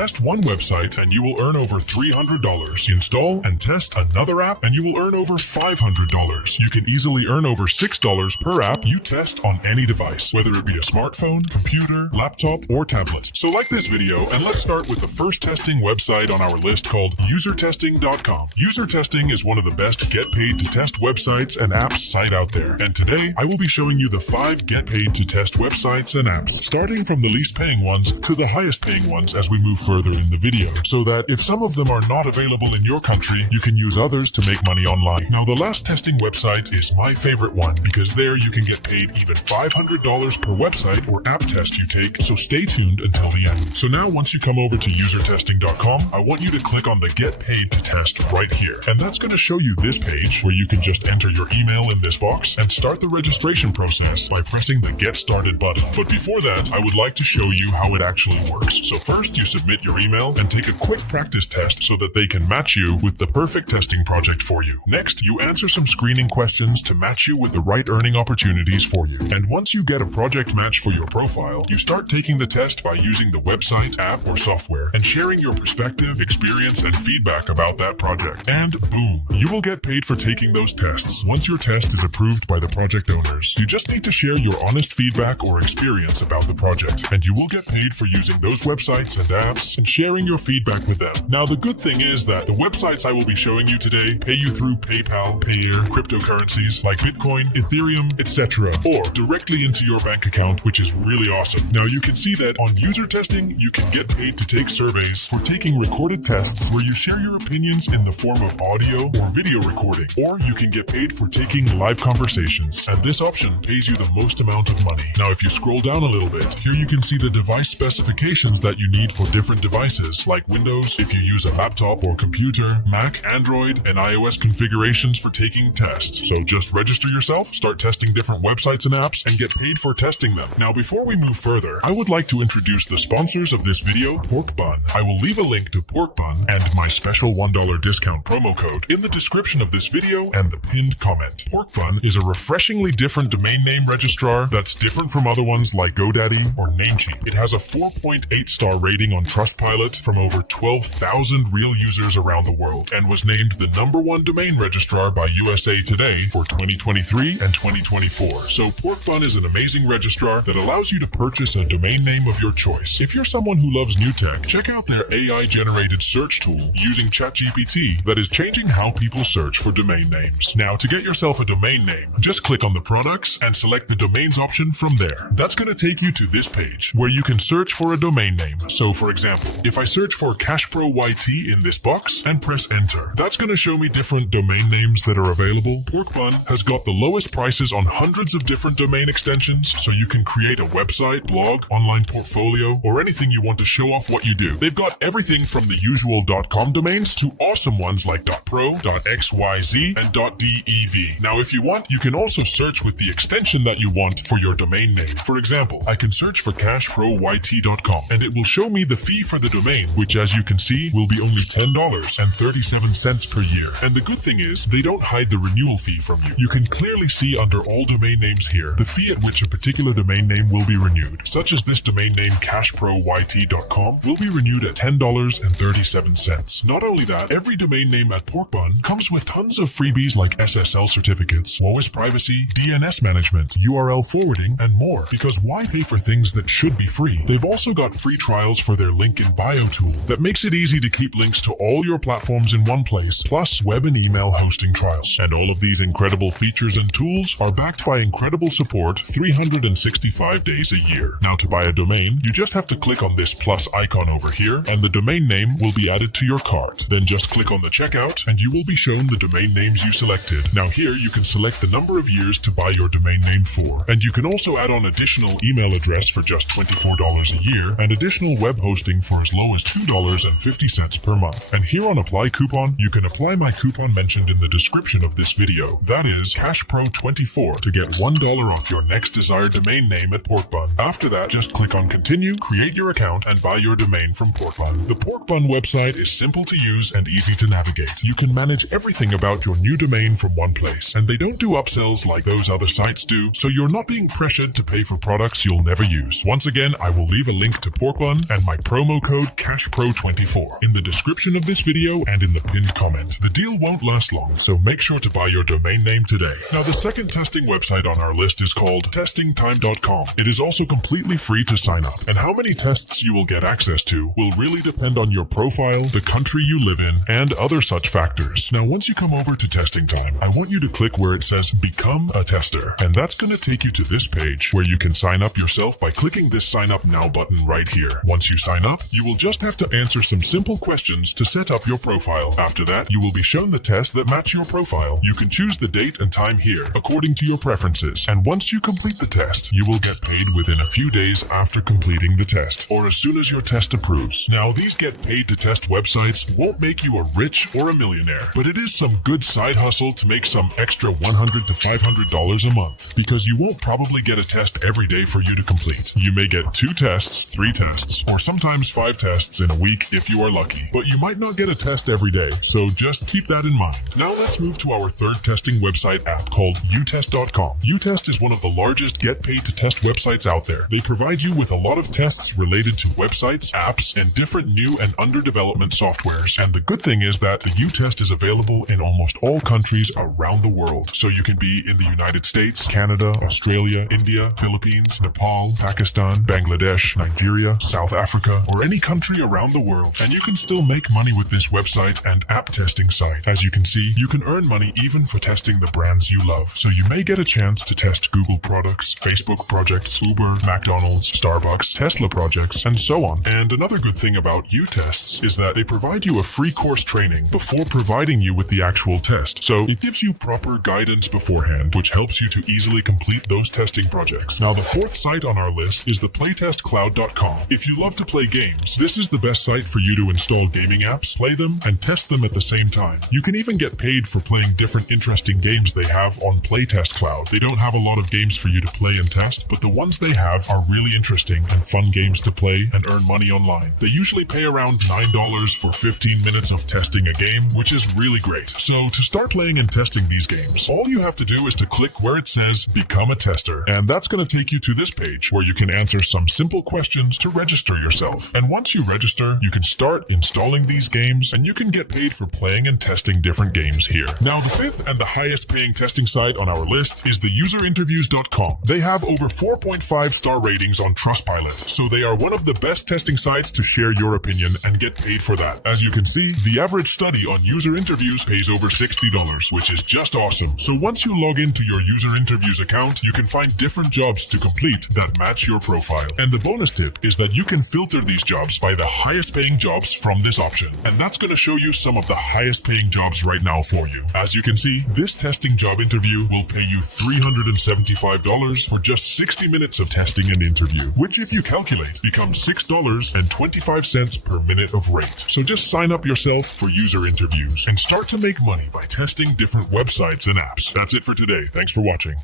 Test one website and you will earn over $300. Install and test another app and you will earn over $500. You can easily earn over $6 per app you test on any device, whether it be a smartphone, computer, laptop, or tablet. So like this video and let's start with the first testing website on our list called usertesting.com. Usertesting is one of the best get paid to test websites and apps site out there. And today I will be showing you the 5 get paid to test websites and apps, starting from the least paying ones to the highest paying ones as we move further in the video, so that if some of them are not available in your country, you can use others to make money online. Now the last testing website is my favorite one because there you can get paid even $500 per website or app test you take, so stay tuned until the end. So now once you come over to usertesting.com, I want you to click on the get paid to test right here, and that's going to show you this page where you can just enter your email in this box and start the registration process by pressing the get started button. But before that, I would like to show you how it actually works. So first you submit your email and take a quick practice test so that they can match you with the perfect testing project for you. Next, you answer some screening questions to match you with the right earning opportunities for you. And once you get a project match for your profile, you start taking the test by using the website, app, or software and sharing your perspective, experience, and feedback about that project. And boom, you will get paid for taking those tests. Once your test is approved by the project owners, you just need to share your honest feedback or experience about the project, and you will get paid for using those websites and apps and sharing your feedback with them. Now the good thing is that the websites I will be showing you today pay you through PayPal, Payeer, cryptocurrencies like Bitcoin, Ethereum, etc., or directly into your bank account, which is really awesome. Now you can see that on user testing, you can get paid to take surveys for taking recorded tests where you share your opinions in the form of audio or video recording, or you can get paid for taking live conversations, and this option pays you the most amount of money. Now if you scroll down a little bit, here you can see the device specifications that you need for different devices like Windows if you use a laptop or computer, Mac, Android, and iOS configurations for taking tests. So just register yourself, start testing different websites and apps, and get paid for testing them. Now before we move further, I would like to introduce the sponsors of this video, Porkbun. I will leave a link to Porkbun and my special $1 discount promo code in the description of this video and the pinned comment. Porkbun is a refreshingly different domain name registrar that's different from other ones like GoDaddy or Namecheap. It has a 4.8 star rating on Trustpilot from over 12,000 real users around the world and was named the #1 domain registrar by USA Today for 2023 and 2024. So Porkbun is an amazing registrar that allows you to purchase a domain name of your choice. If you're someone who loves new tech, check out their AI-generated search tool using ChatGPT that is changing how people search for domain names. Now, to get yourself a domain name, just click on the products and select the domains option from there. That's going to take you to this page where you can search for a domain name. So for example, if I search for CashProYT in this box and press enter, that's going to show me different domain names that are available. Porkbun has got the lowest prices on hundreds of different domain extensions, so you can create a website, blog, online portfolio, or anything you want to show off what you do. They've got everything from the usual .com domains to awesome ones like .pro, .xyz, and .dev. Now if you want, you can also search with the extension that you want for your domain name. For example, I can search for cashproyt.com and it will show me the fee for the domain, which as you can see will be only $10.37 per year. And the good thing is they don't hide the renewal fee from you. You can clearly see under all domain names here the fee at which a particular domain name will be renewed, such as this domain name cashproyt.com will be renewed at $10.37. Not only that, every domain name at Porkbun comes with tons of freebies like SSL certificates, OS privacy, DNS management, URL forwarding, and more, because why pay for things that should be free? They've also got free trials for their link in bio tool that makes it easy to keep links to all your platforms in one place, plus web and email hosting trials. And all of these incredible features and tools are backed by incredible support 365 days a year. Now to buy a domain, you just have to click on this plus icon over here and the domain name will be added to your cart. Then just click on the checkout and you will be shown the domain names you selected. Now here you can select the number of years to buy your domain name for, and you can also add on additional email address for just $24 a year and additional web hosting for as low as $2.50 per month. And here on Apply Coupon, you can apply my coupon mentioned in the description of this video. That is CashPro24 to get $1 off your next desired domain name at Porkbun. After that, just click on Continue, create your account, and buy your domain from Porkbun. The Porkbun website is simple to use and easy to navigate. You can manage everything about your new domain from one place, and they don't do upsells like those other sites do, so you're not being pressured to pay for products you'll never use. Once again, I will leave a link to Porkbun and my promo promo code CashPro24 in the description of this video and in the pinned comment. The deal won't last long, so make sure to buy your domain name today. Now, the second testing website on our list is called testingtime.com. It is also completely free to sign up, and how many tests you will get access to will really depend on your profile, the country you live in, and other such factors. Now, once you come over to Testing Time, I want you to click where it says Become a Tester, and that's going to take you to this page where you can sign up yourself by clicking this Sign Up Now button right here. Once you sign up, you will just have to answer some simple questions to set up your profile. After that, you will be shown the tests that match your profile. You can choose the date and time here according to your preferences, and once you complete the test, you will get paid within a few days after completing the test, or as soon as your test approves. Now, these get paid to test websites won't make you a rich or a millionaire, but it is some good side hustle to make some extra $100 to $500 a month, because you won't probably get a test every day for you to complete. You may get 2 tests, 3 tests, or sometimes 5 tests in a week if you are lucky, but you might not get a test every day, so just keep that in mind. Now let's move to our third testing website app called utest.com. Utest is one of the largest get paid to test websites out there. They provide you with a lot of tests related to websites, apps, and different new and under development softwares. And the good thing is that the utest is available in almost all countries around the world. So you can be in the United States, Canada, Australia, India, Philippines, Nepal, Pakistan, Bangladesh, Nigeria, South Africa, or any country around the world. And you can still make money with this website and app testing site. As you can see, you can earn money even for testing the brands you love. So you may get a chance to test Google products, Facebook projects, Uber, McDonald's, Starbucks, Tesla projects, and so on. And another good thing about utests is that they provide you a free course training before providing you with the actual test. So it gives you proper guidance beforehand, which helps you to easily complete those testing projects. Now, the fourth site on our list is the playtestcloud.com. If you love to play games, this is the best site for you to install gaming apps, play them, and test them at the same time. You can even get paid for playing different interesting games they have on playtestcloud. They don't have a lot of games for you to play and test, but the ones they have are really interesting and fun games to play and earn money online. They usually pay around $9 for 15 minutes of testing a game, which is really great. So to start playing and testing these games, all you have to do is to click where it says Become a Tester, and that's going to take you to this page where you can answer some simple questions to register yourself. And once you register, you can start installing these games, and you can get paid for playing and testing different games here. Now, the fifth and the highest paying testing site on our list is the userinterviews.com. They have over 4.5 star ratings on Trustpilot, so they are one of the best testing sites to share your opinion and get paid for that. As you can see, the average study on user interviews pays over $60, which is just awesome. So once you log into your user interviews account, you can find different jobs to complete that match your profile. And the bonus tip is that you can filter these jobs by the highest paying jobs from this option. And that's going to show you some of the highest paying jobs right now for you. As you can see, this testing job interview will pay you $375 for just 60 minutes of testing and interview, which if you calculate becomes $6.25 per minute of rate. So just sign up yourself for user interviews and start to make money by testing different websites and apps. That's it for today. Thanks for watching.